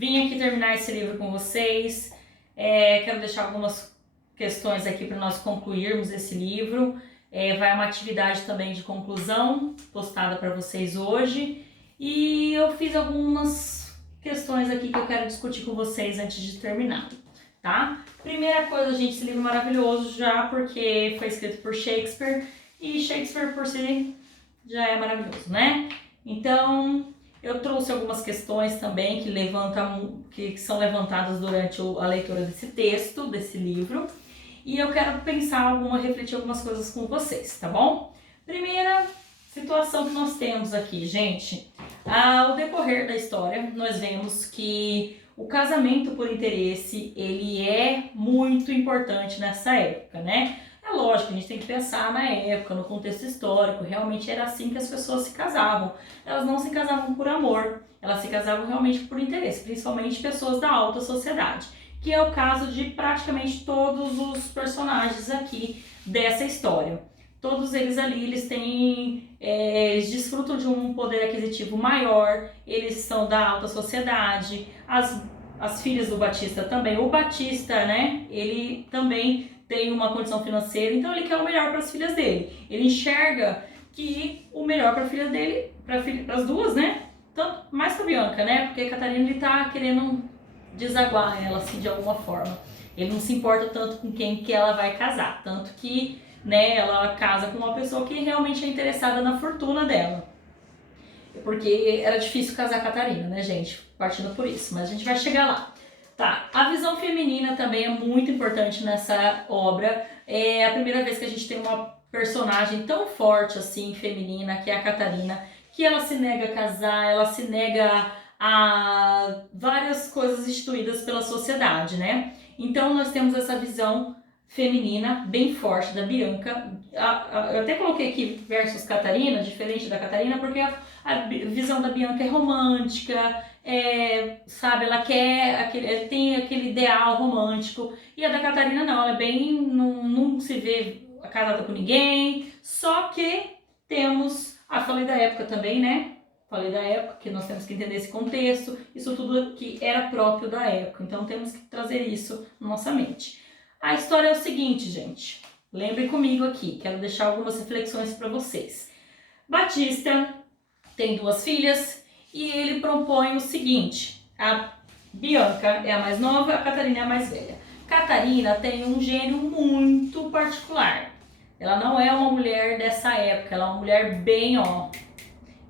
Vim aqui terminar esse livro com vocês. Quero deixar algumas questões aqui para nós concluirmos esse livro. Vai uma atividade também de conclusão postada para vocês hoje. E eu fiz algumas questões aqui que eu quero discutir com vocês antes de terminar, tá? Primeira coisa, gente, esse livro é maravilhoso já porque foi escrito por Shakespeare e Shakespeare por si já é maravilhoso, né? Então, eu trouxe algumas questões também que são levantadas durante a leitura desse texto, desse livro, e eu quero refletir algumas coisas com vocês, tá bom? Primeira situação que nós temos aqui, gente, ao decorrer da história, nós vemos que o casamento por interesse, ele é muito importante nessa época, né? É lógico, a gente tem que pensar na época, no contexto histórico, realmente era assim que as pessoas se casavam. Elas não se casavam por amor, elas se casavam realmente por interesse, principalmente pessoas da alta sociedade, que é o caso de praticamente todos os personagens aqui dessa história. Todos eles ali, eles desfrutam de um poder aquisitivo maior, eles são da alta sociedade, as filhas do Batista também. O Batista, né, ele também tem uma condição financeira, então ele quer o melhor para as filhas dele. Ele enxerga que o melhor para a filha dele, para as duas, né, tanto, mais para Bianca, né, porque a Catarina ele tá querendo desaguar ela assim de alguma forma. Ele não se importa tanto com quem que ela vai casar, tanto que, né, ela casa com uma pessoa que realmente é interessada na fortuna dela. Porque era difícil casar a Catarina, né, gente? Partindo por isso, mas a gente vai chegar lá. Tá, a visão feminina também é muito importante nessa obra. É a primeira vez que a gente tem uma personagem tão forte assim, feminina, que é a Catarina, que ela se nega a casar, ela se nega a várias coisas instituídas pela sociedade, né? Então nós temos essa visão feminina bem forte da Bianca. Eu até coloquei aqui versus Catarina, diferente da Catarina, porque a visão da Bianca é romântica, sabe, ela tem aquele ideal romântico, e a da Catarina não, ela é bem, não se vê casada com ninguém, só que falei da época também, né? Falei da época, que nós temos que entender esse contexto, isso tudo que era próprio da época, então temos que trazer isso na nossa mente. A história é o seguinte, gente, lembrem comigo aqui, quero deixar algumas reflexões para vocês. Batista tem 2 filhas e ele propõe o seguinte: a Bianca é a mais nova, a Catarina é a mais velha. Catarina tem um gênio muito particular, ela não é uma mulher dessa época, ela é uma mulher bem,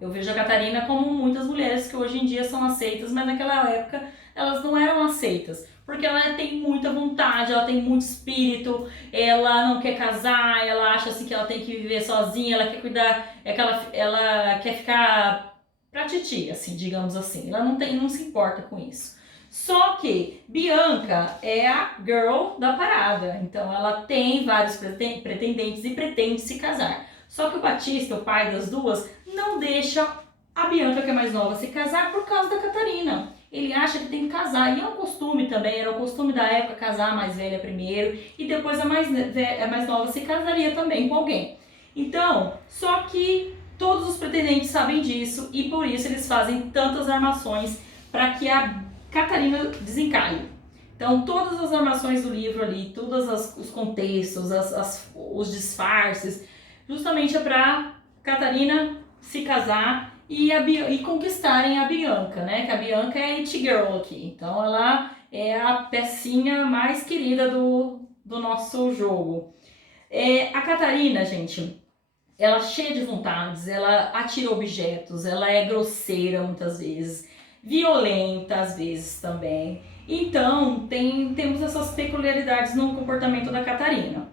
eu vejo a Catarina como muitas mulheres que hoje em dia são aceitas, mas naquela época elas não eram aceitas. Porque ela tem muita vontade, ela tem muito espírito, ela não quer casar, ela acha assim que ela tem que viver sozinha, ela quer cuidar, ela quer ficar pra titia, assim, digamos assim. Ela não se importa com isso. Só que Bianca é a girl da parada, então ela tem vários pretendentes e pretende se casar. Só que o Batista, o pai das duas, não deixa a Bianca, que é mais nova, se casar por causa da Catarina. Ele acha que tem que casar, e é um costume também, era o costume da época casar a mais velha primeiro, e depois a mais nova se casaria também com alguém. Então, só que todos os pretendentes sabem disso, e por isso eles fazem tantas armações para que a Catarina desencalhe. Então, todas as armações do livro ali, todos os contextos, os disfarces, justamente é para Catarina se casar e conquistarem a Bianca, né? Que a Bianca é a it girl aqui. Então ela é a pecinha mais querida do nosso jogo. A Catarina, gente, ela é cheia de vontades, ela atira objetos, ela é grosseira muitas vezes, violenta às vezes também. Então temos essas peculiaridades no comportamento da Catarina.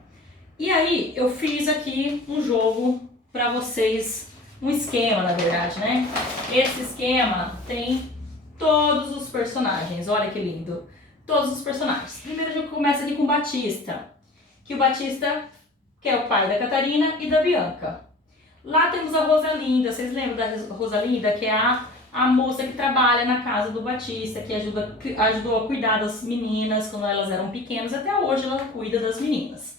E aí eu fiz aqui um jogo para vocês, um esquema na verdade, né? Esse esquema tem todos os personagens, olha que lindo, todos os personagens. Primeiro a gente começa aqui com o Batista, que o Batista que é o pai da Catarina e da Bianca. Lá temos a Rosalinda, vocês lembram da Rosalinda, que é a moça que trabalha na casa do Batista, que ajudou a cuidar das meninas quando elas eram pequenas, até hoje ela cuida das meninas.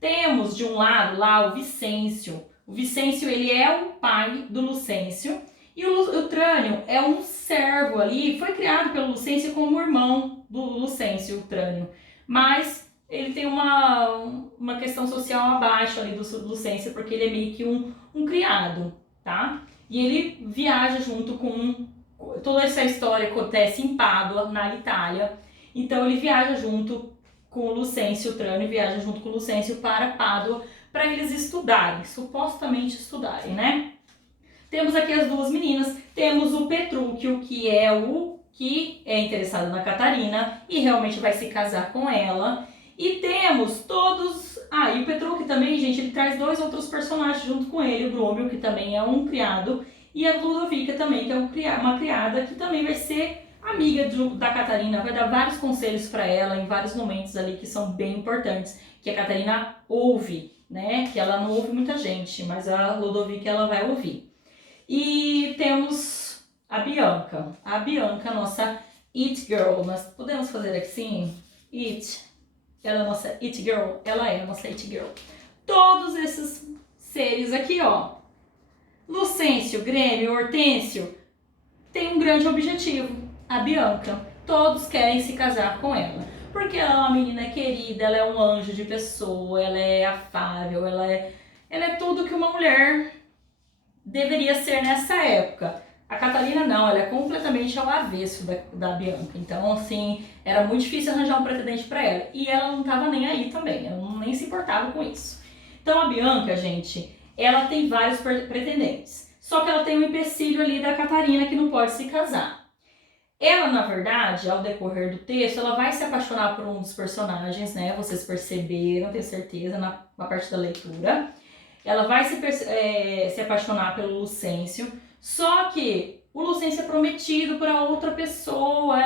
Temos de um lado lá o Vicêncio. O Vicêncio, ele é o pai do Lucêncio, e o Trânio é um servo ali, foi criado pelo Lucêncio como irmão do Lucêncio, o Trânio, mas ele tem uma questão social abaixo ali do Lucêncio, porque ele é meio que um criado, tá? E ele viaja junto com... Toda essa história acontece em Pádua, na Itália, então ele viaja junto com o Lucêncio, o Trânio viaja junto com o Lucêncio para Pádua, para eles estudarem, supostamente estudarem, né? Temos aqui as duas meninas, temos o Petrúquio, que é o que é interessado na Catarina e realmente vai se casar com ela. E temos todos... Ah, e o Petrúquio também, gente, ele traz dois outros personagens junto com ele, o Drômio, que também é um criado, e a Ludovica também, que é uma criada, que também vai ser amiga da Catarina, vai dar vários conselhos para ela em vários momentos ali que são bem importantes, que a Catarina ouve, né? Que ela não ouve muita gente, mas a Ludovica ela vai ouvir. E temos a Bianca, nossa It Girl. Nós podemos fazer assim, It, ela é a nossa It Girl, ela é a nossa It Girl. Todos esses seres aqui, ó, Lucêncio, Grêmio, Hortêncio, tem um grande objetivo, a Bianca. Todos querem se casar com ela, porque ela é uma menina querida, ela é um anjo de pessoa, ela é afável, ela é tudo que uma mulher deveria ser nessa época. A Catarina não, ela é completamente ao avesso da Bianca. Então, assim, era muito difícil arranjar um pretendente para ela. E ela não tava nem aí também, ela nem se importava com isso. Então, a Bianca, gente, ela tem vários pretendentes. Só que ela tem um empecilho ali da Catarina que não pode se casar. Ela, na verdade, ao decorrer do texto, ela vai se apaixonar por um dos personagens, né? Vocês perceberam, tenho certeza, na parte da leitura. Ela vai se apaixonar pelo Lucêncio, só que o Lucêncio é prometido para outra pessoa,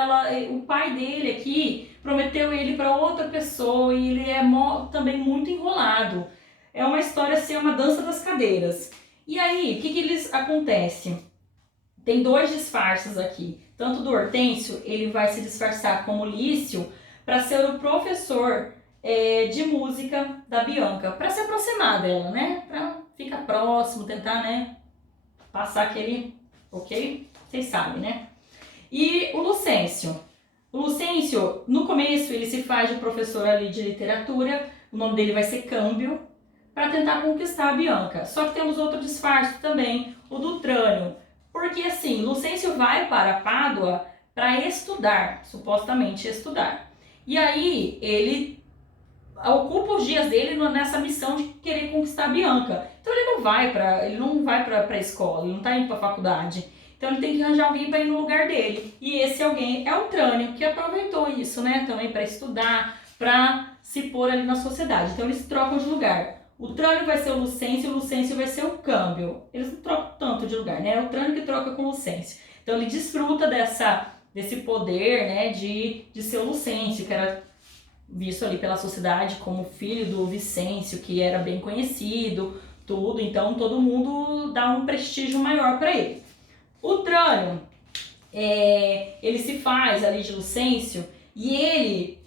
o pai dele aqui prometeu ele para outra pessoa e ele é também muito enrolado. É uma história assim, é uma dança das cadeiras. E aí, o que eles acontece? Tem dois disfarces aqui. Tanto do Hortêncio, ele vai se disfarçar como Lício para ser o professor de música da Bianca, para se aproximar dela, né? Para ficar próximo, tentar, né, passar aquele, ok? Vocês sabem, né? E o Lucêncio, no começo, ele se faz de professor ali de literatura, o nome dele vai ser Câmbio, para tentar conquistar a Bianca. Só que temos outro disfarce também, o do Trânio, porque assim, Lucêncio vai para Pádua para estudar, supostamente estudar. E aí, ele ocupa os dias dele nessa missão de querer conquistar a Bianca. Então ele não vai para a escola, ele não está indo para a faculdade. Então ele tem que arranjar alguém para ir no lugar dele. E esse alguém é o Trânio, que aproveitou isso, né, também para estudar, para se pôr ali na sociedade. Então eles trocam de lugar. O Trânio vai ser o Lucêncio e o Lucêncio vai ser o Câmbio. Eles não trocam tanto de lugar, né? É o Trânio que troca com o Lucêncio. Então ele desfruta desse poder, né, de ser o Lucêncio, que era visto ali pela sociedade como filho do Vicêncio, que era bem conhecido, tudo. Então todo mundo dá um prestígio maior para ele. O Trânio, ele se faz ali de Lucêncio e ele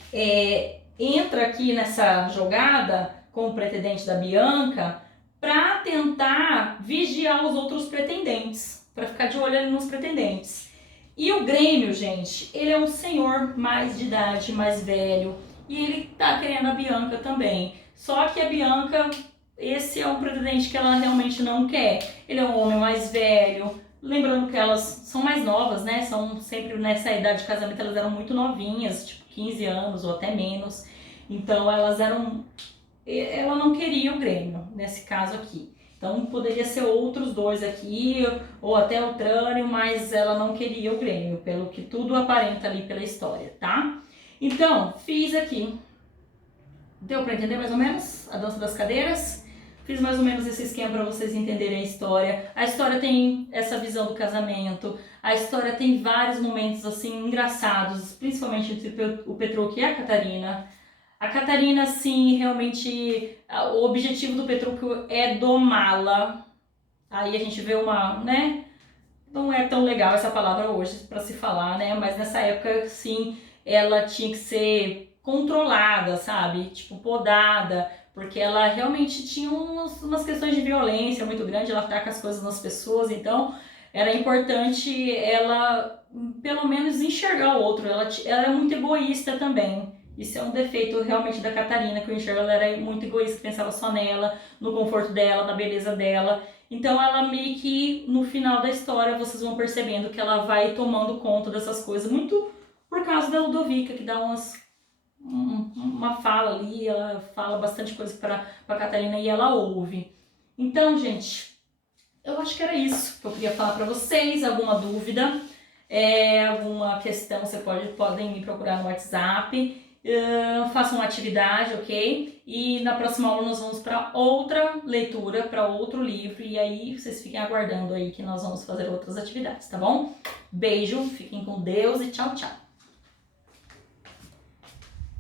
entra aqui nessa jogada com o pretendente da Bianca para tentar vigiar os outros pretendentes, para ficar de olho nos pretendentes. E o Grêmio, gente, ele é um senhor mais de idade, mais velho, e ele tá querendo a Bianca também. Só que a Bianca, esse é um pretendente que ela realmente não quer. Ele é um homem mais velho, lembrando que elas são mais novas, né? São sempre nessa idade de casamento, elas eram muito novinhas, tipo 15 anos ou até menos. Então ela não queria o Grêmio, nesse caso aqui. Então poderia ser outros dois aqui, ou até o Trânio, mas ela não queria o Grêmio, pelo que tudo aparenta ali pela história, tá? Então, fiz aqui. Deu para entender mais ou menos a dança das cadeiras? Fiz mais ou menos esse esquema para vocês entenderem a história. A história tem essa visão do casamento, a história tem vários momentos assim engraçados, principalmente entre o Petrúquio e a Catarina. A Catarina, sim, realmente, o objetivo do Petrúquio é domá-la. Aí a gente vê né? Não é tão legal essa palavra hoje para se falar, né? Mas nessa época, sim, ela tinha que ser controlada, sabe? Tipo, podada, porque ela realmente tinha umas questões de violência muito grande, ela ataca as coisas nas pessoas, então era importante ela, pelo menos, enxergar o outro. Ela é muito egoísta também. Isso é um defeito realmente da Catarina, que eu enxergo. Ela era muito egoísta, pensava só nela, no conforto dela, na beleza dela. Então ela meio que, no final da história, vocês vão percebendo que ela vai tomando conta dessas coisas, muito por causa da Ludovica, que dá uma fala ali, ela fala bastante coisa para Catarina e ela ouve. Então, gente, eu acho que era isso que eu queria falar para vocês. Alguma dúvida, alguma questão, podem me procurar no WhatsApp. Façam uma atividade, ok? E na próxima aula nós vamos para outra leitura, para outro livro, e aí vocês fiquem aguardando aí que nós vamos fazer outras atividades, tá bom? Beijo, fiquem com Deus e tchau, tchau!